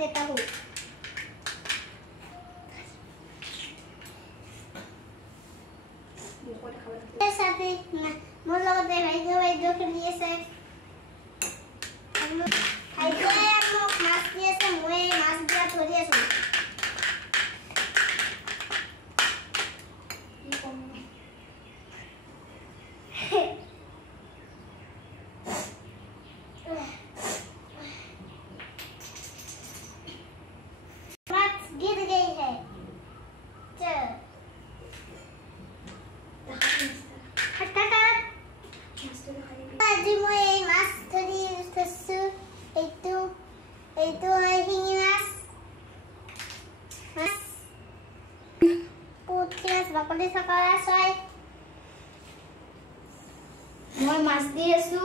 देता हूँ। साथी मोर लगते भाइजो खेली আছে ভাইজোয়ে মোক মাছ দি আছে মই মাছ দিয়া ধৰি আছো মই মাছ দি আছো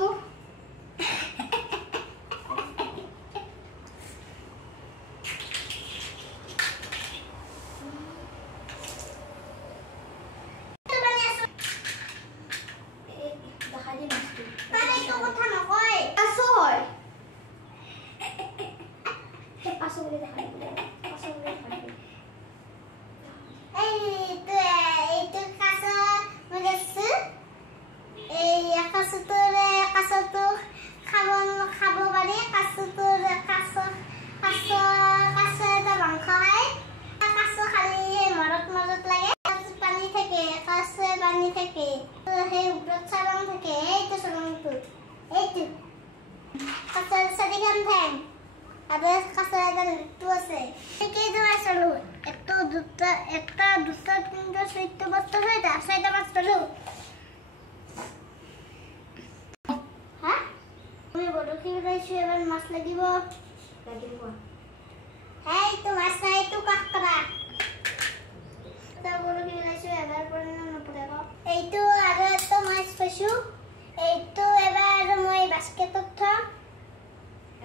মাছ লাগিব এই তো মাছ নাই তো কাকড়া তা বড় কি লাইছো এবার পড়ে না পড়ে গো এই তো আরে তো মাছ পাইছো এই তো এবার মই বাস্কেটত থম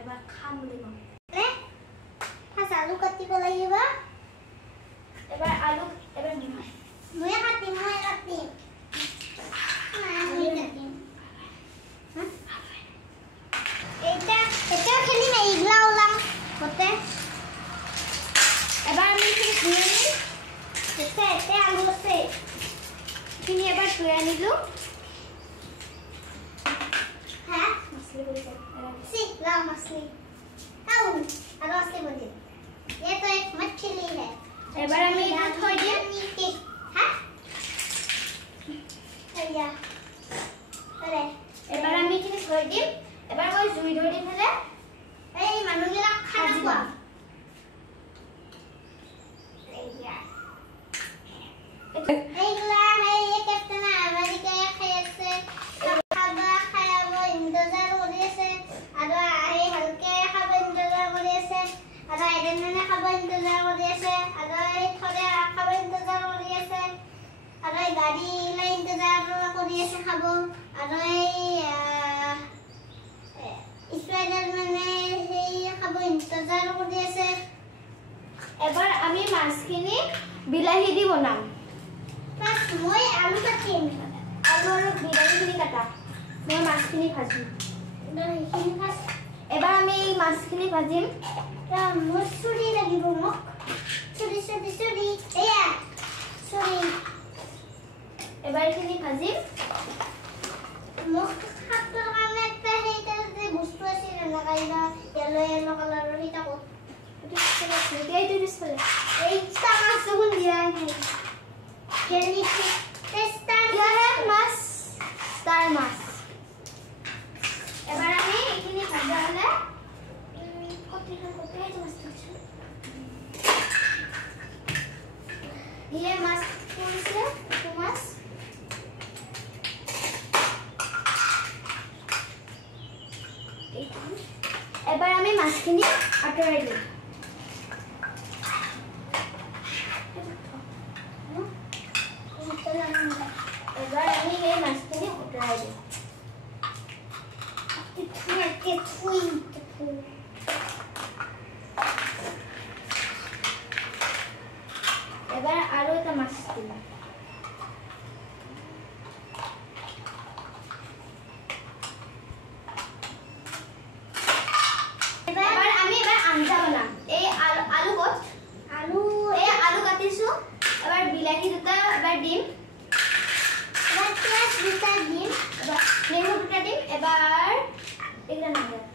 এবার খাম দিব নে ফাস আলু কাটিব লাগিব এবার আলু এবার মই কাটি এটা খেলি না ইগলা ওলাম হতে এবার আমি কি ধুয়ে নি এতে আলু আছে কিনি এবার ধুয়ে নিলু হ্যাঁ মছলি বলছে সি লা মছলি খাও আর আসলে বলি ये तो एक मछली है এবার আমি এটা থই দিই হ্যাঁ আইয়া আরে এবার আমি কি থই দিই এবার মই জুই ধৰি ফেলে এই মানুহগিলা খানা খোৱা এইগিলা এই কেপ্টেন আমেৰিকাই খাই আছে খাবা খাব ইন্তজাৰ কৰি আছে আৰু এই হালকে খাব ইন্তজাৰ কৰি আছে আৰু এদিননে খাব ইন্তজাৰ কৰি আছে আৰু এই থৰে খাব ইন্তজাৰ কৰি আছে আৰু এই গাড়ী লাই ইন্তজাৰ কৰি আছে খাব আৰু এই স্পাইডাৰম্যানে এই খাব ইন্তজাৰ কৰি আছে এবাৰ আমি মাছখিনি বিলাহী দি বনাম বাস মই আলু কাটিম আলু আৰু বিলাহীখিনি কাটা মই মাছখিনি ভাজিম বিলাহীখিনি ভাজ এবাৰ আমি মাছখিনি ভাজিম মোৰ চুৰি লাগিব মোক চুৰি এয়া চুৰি এবাৰ এইখিনি ভাজিম মোক খাতৰ কাৰণে এটা হেইটা যে বস্তু আছিল লগাইলা yellow color হিটা কো এই তো ডিসপ্লে এই টাকা সুগুন দিয়া নাই কেনি টেস্টার ইয়া মাছ স্টার মাছ এবাৰ আমি এইখিনি ভাজা হলে কত মাছ ইয়ে মাছ কোনছে তো মাছ এবাৰ আমি মাছখিনি আঁতৰাই দিম এবাৰ আমি এই মাছখিনি আঁতৰাই দিম এবাৰ আৰু এটা মাছ দিম বিলাহী দুটা এবাৰ দিম এবাৰ পিয়াজ দুটা দিম এবাৰ নেমু দুটা দিম এবাৰ এইটা নাম